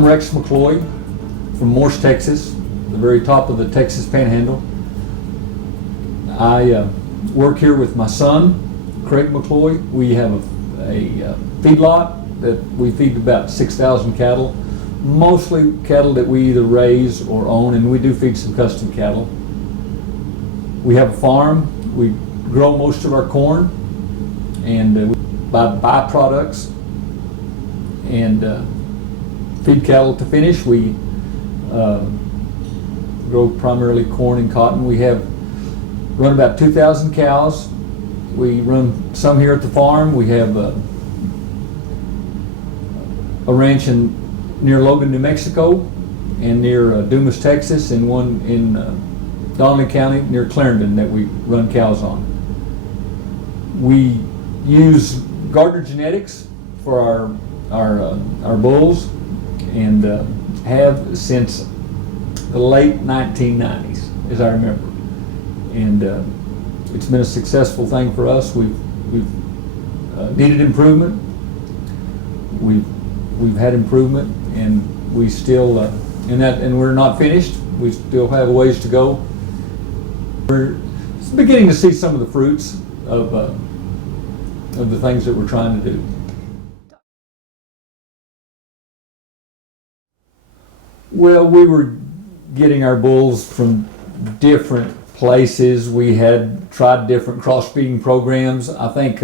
I'm Rex McCloy from Morse, Texas, the very top of the Texas Panhandle. I work here with my son, Craig McCloy. We have a feedlot that we feed about 6,000 cattle, mostly cattle that we either raise or own, and we do feed some custom cattle. We have a farm. We grow most of our corn, and we buy byproducts and feed cattle to finish. We grow primarily corn and cotton. We run about 2,000 cows. We run some here at the farm. We have a ranch near Logan, New Mexico, and near Dumas, Texas, and one in Donnelly County near Clarendon that we run cows on. We use Gardiner genetics for our bulls, and have since the late 1990s, as I remember. And it's been a successful thing for us. We've needed improvement. We've had improvement, and we still and we're not finished. We still have a ways to go. We're beginning to see some of the fruits of the things that we're trying to do. Well, we were getting our bulls from different places. We had tried different crossbreeding programs. I think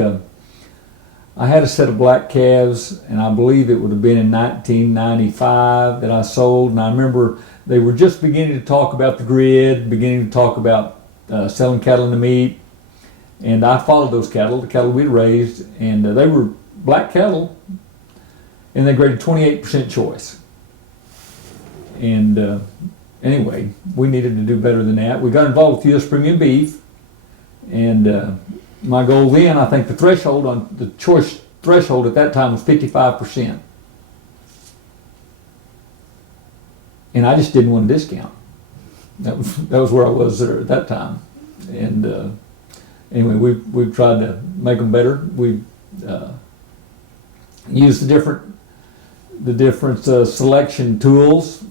I had a set of black calves, and I believe it would have been in 1995 that I sold. And I remember they were just beginning to talk about the grid, beginning to talk about selling cattle in the meat. And I followed those cattle, the cattle we'd raised, and they were black cattle, and they graded 28% choice. And anyway, we needed to do better than that. We got involved with U.S. Premium Beef, and my goal then, I think the choice threshold at that time was 55%. And I just didn't want a discount. That was where I was there at that time. And anyway, we've tried to make them better. We used the different selection tools.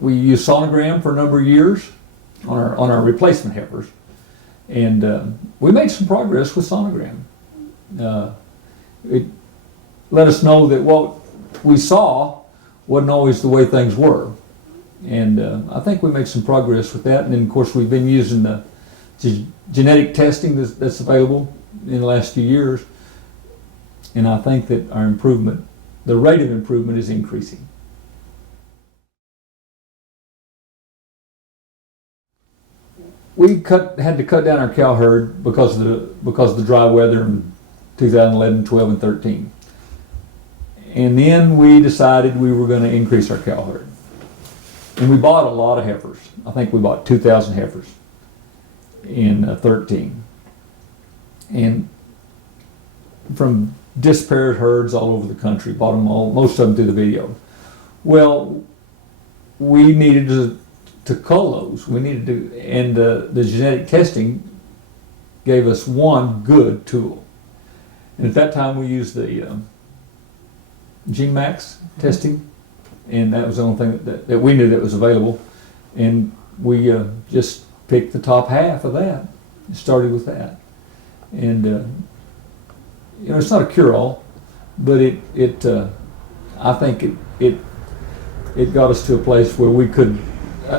We used sonogram for a number of years on our replacement heifers, and we made some progress with sonogram. It let us know that what we saw wasn't always the way things were, and I think we made some progress with that. And then, of course, we've been using the genetic testing that's available in the last few years, and I think that the rate of improvement is increasing. We had to cut down our cow herd because of the dry weather in 2011, 12, and 13. And then we decided we were going to increase our cow herd. And we bought a lot of heifers. I think we bought 2,000 heifers in 13. And from disparate herds all over the country, bought them all, most of them through the video. Well, we needed to cull those. We needed to, and the genetic testing gave us one good tool. And at that time we used the GeneMax testing, and that was the only thing that we knew that was available. And we just picked the top half of that, started with that. And it's not a cure-all, but I think it got us to a place where we could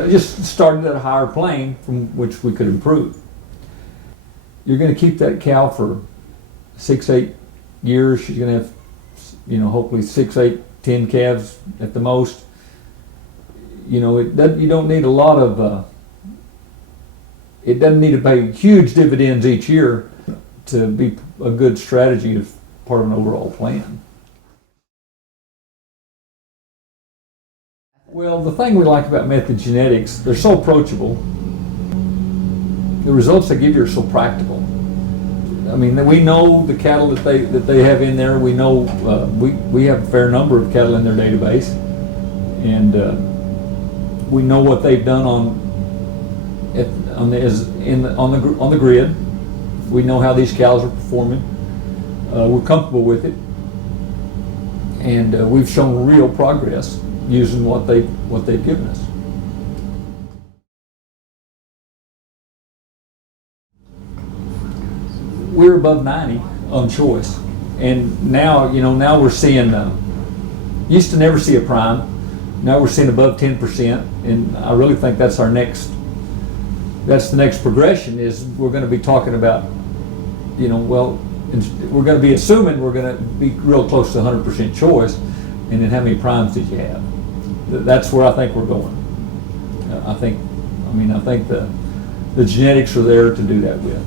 just started at a higher plane from which we could improve. You're going to keep that cow for 6-8 years. She's going to have, hopefully 6, 8, 10 calves at the most. You don't need a lot of. It doesn't need to pay huge dividends each year to be a good strategy as part of an overall plan. Well, the thing we like about method genetics, they're so approachable. The results they give you are so practical. I mean, we know the cattle that they have in there. We know we have a fair number of cattle in their database, and we know what they've done on the grid. We know how these cows are performing. We're comfortable with it, and we've shown real progress using what they've given us. We're above 90 on choice, and now now we're seeing. Used to never see a prime. Now we're seeing above 10%, and I really think that's our next. That's the next progression. Is we're going to be talking about, well, we're going to be assuming we're going to be real close to 100% choice, and then how many primes did you have? That's where I think we're going. I think the genetics are there to do that with.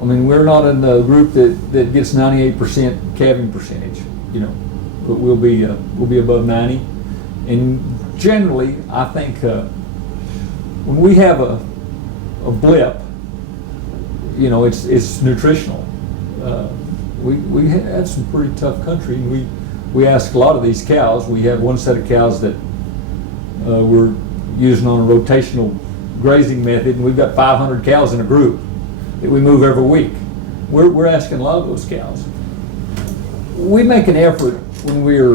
I mean, we're not in the group that gets 98% calving percentage, but we'll be above 90, and generally, I think when we have a blip, it's nutritional. We have some pretty tough country, and we ask a lot of these cows. We have one set of cows that we're using on a rotational grazing method, and we've got 500 cows in a group that we move every week. We're asking a lot of those cows. We make an effort when we're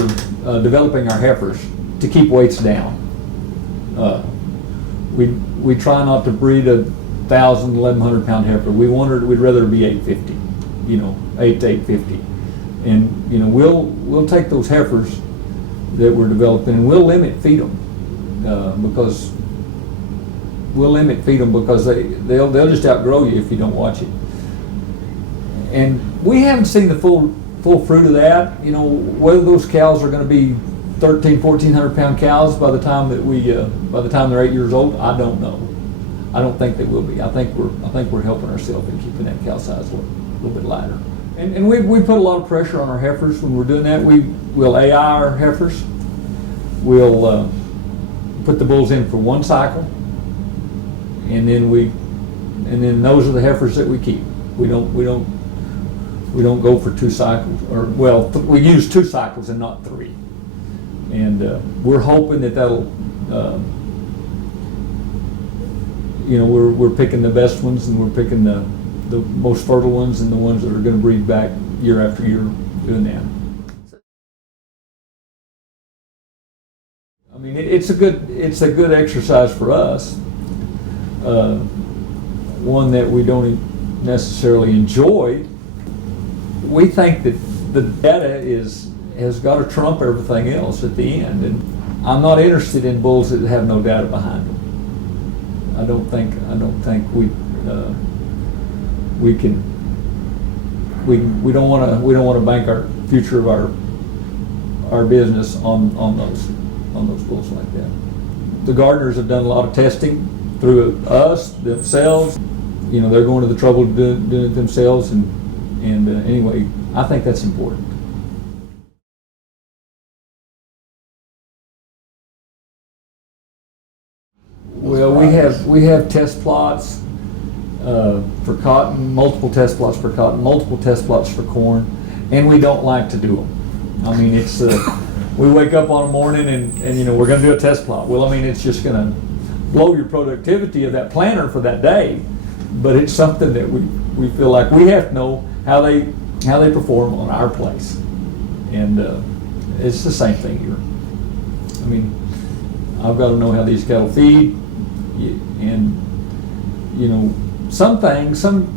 developing our heifers to keep weights down. We try not to breed a 1,000, 1,100 pound heifer. We'd rather be 850, 8 to 850. And we'll take those heifers that we're developing and we'll limit feed them because they'll just outgrow you if you don't watch it. And we haven't seen the full fruit of that. Whether those cows are going to be 1,300, 1,400 pound cows by the time they're 8 years old, I don't know. I don't think they will be. I think we're helping ourselves in keeping that cow size a little bit lighter. And we put a lot of pressure on our heifers when we're doing that. We'll AI our heifers. We'll put the bulls in for one cycle, and then those are the heifers that we keep. We don't go for 2 cycles, or we use 2 cycles and not 3. And we're hoping that'll, we're picking the best ones, and we're picking the most fertile ones, and the ones that are going to breed back year after year doing that. I mean, it's a good exercise for us. One that we don't necessarily enjoy. We think that the data has got to trump everything else at the end, and I'm not interested in bulls that have no data behind them. I don't think we don't want to bank our future of our business on those bulls like that. The gardeners have done a lot of testing through us themselves. They're going to the trouble of doing it themselves, and anyway, I think that's important. Well, we have test plots for cotton, multiple test plots for cotton, multiple test plots for corn, and we don't like to do them. I mean, it's we wake up on a morning and we're going to do a test plot. Well, I mean, it's just going to blow your productivity of that planter for that day, but it's something that we feel like we have to know how they perform on our place, and it's the same thing here. I mean, I've got to know how these cattle feed, and some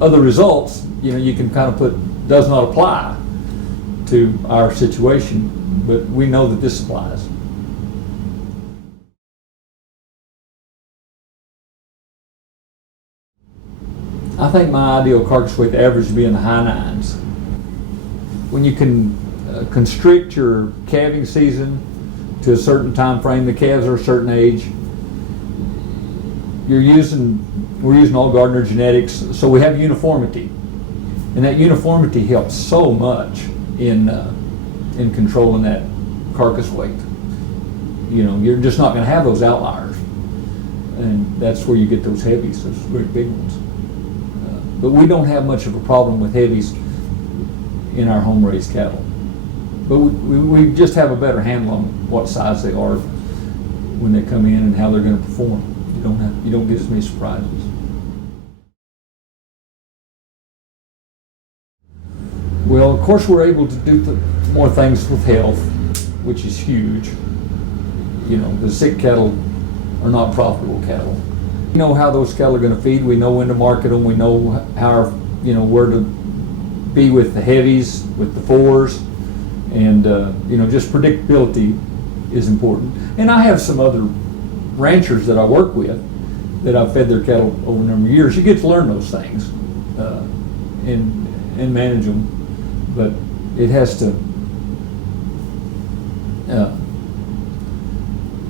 other results you can kind of put does not apply to our situation, but we know that this applies. I think my ideal carcass weight average would be in the high 9s. When you can constrict your calving season to a certain time frame, the calves are a certain age, we're using all Gardiner genetics, so we have uniformity, and that uniformity helps so much in controlling that carcass weight. You're just not going to have those outliers, and that's where you get those heavies, those very big ones. But we don't have much of a problem with heavies in our home-raised cattle. But we just have a better handle on what size they are when they come in and how they're going to perform. You don't get as many surprises. Well, of course, we're able to do more things with health, which is huge. You know, the sick cattle are not profitable cattle. We know how those cattle are going to feed. We know when to market them. We know how, you know, where to be with the heavies, with the fours, and you know, just predictability is important. And I have some other ranchers that I work with that I've fed their cattle over a number of years. You get to learn those things and manage them, but it has to.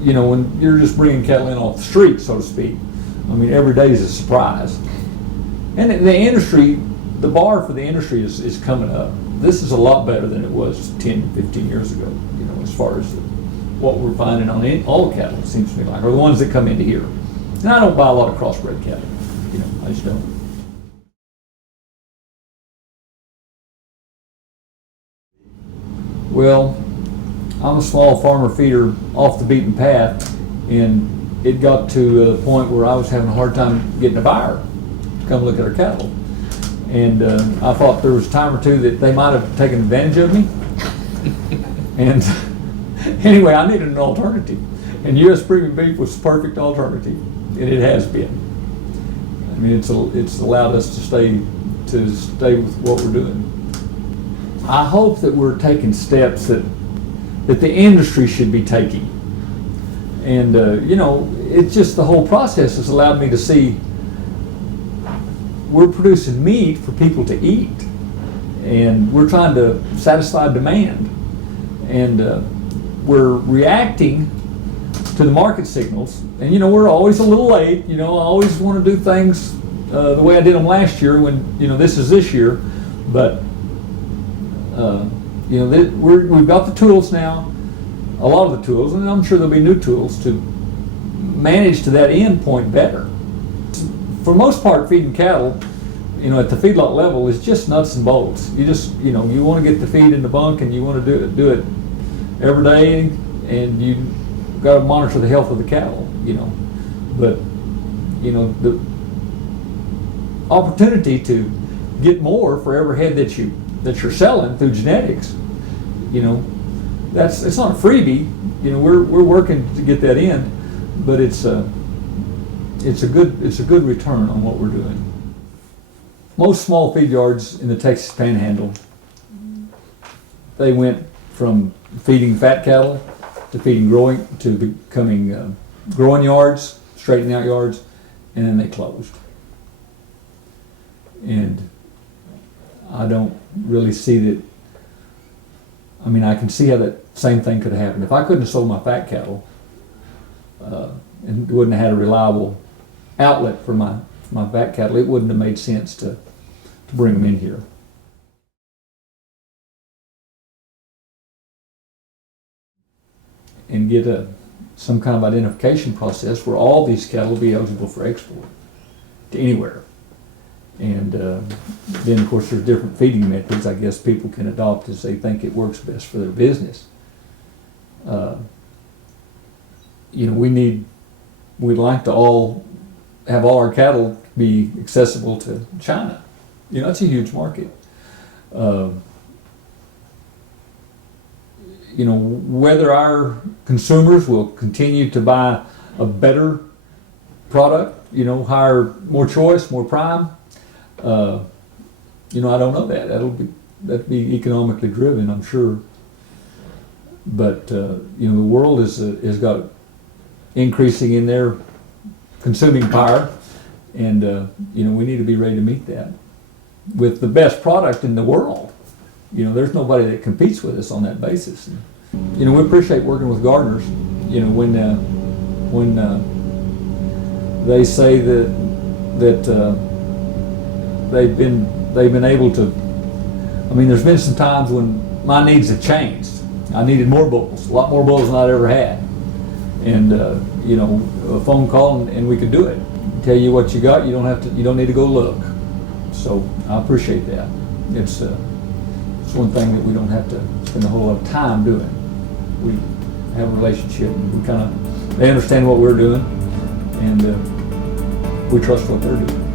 You know, when you're just bringing cattle in off the street, so to speak, I mean, every day is a surprise. And the industry, the bar for the industry is coming up. This is a lot better than it was 10, 15 years ago, you know, as far as what we're finding on all cattle, it seems to me like, or the ones that come into here. And I don't buy a lot of crossbred cattle, you know, I just don't. Well, I'm a small farmer feeder off the beaten path, and it got to a point where I was having a hard time getting a buyer to come look at our cattle. And I thought there was a time or two that they might have taken advantage of me. And anyway, I needed an alternative. And U.S. premium beef was the perfect alternative, and it has been. I mean, it's allowed us to stay with what we're doing. I hope that we're taking steps that the industry should be taking. And you know, it's just the whole process has allowed me to see we're producing meat for people to eat, and we're trying to satisfy demand, and we're reacting to the market signals. And you know, we're always a little late. You know, I always want to do things the way I did them last year when, you know, this is this year, but you know, we've got the tools now, a lot of the tools, and I'm sure there'll be new tools to manage to that end point better. For the most part, feeding cattle, you know, at the feedlot level is just nuts and bolts. You just, you know, you want to get the feed in the bunk, and you want to do it every day, and you got to monitor the health of the cattle, you know. But, you know, the opportunity to get more for every head that you're selling through genetics, you know, it's not a freebie. You know, we're working to get that in, but it's a good return on what we're doing. Most small feed yards in the Texas Panhandle, they went from feeding fat cattle to becoming growing yards, straightening out yards, and then they closed. And I don't really see that. I mean, I can see how that same thing could have happened. If I couldn't have sold my fat cattle and wouldn't have had a reliable outlet for my fat cattle, it wouldn't have made sense to bring them in here. And get some kind of identification process where all these cattle will be eligible for export to anywhere. And then, of course, there's different feeding methods I guess people can adopt as they think it works best for their business. You know, we'd like to have all our cattle be accessible to China. You know, that's a huge market. You know, whether our consumers will continue to buy a better product, you know, higher, more choice, more prime, you know, I don't know that. That'd be economically driven, I'm sure. But you know, the world has got increasing in their consuming power, and you know, we need to be ready to meet that with the best product in the world. You know, there's nobody that competes with us on that basis. And, you know, we appreciate working with gardeners. You know, when they say that they've been able to. I mean, there's been some times when my needs have changed. I needed more bulls, a lot more bulls than I'd ever had, and you know, a phone call and we could do it. Tell you what you got. You don't need to go look. So I appreciate that. It's one thing that we don't have to spend a whole lot of time doing. We have a relationship, and they understand what we're doing, and we trust what they're doing.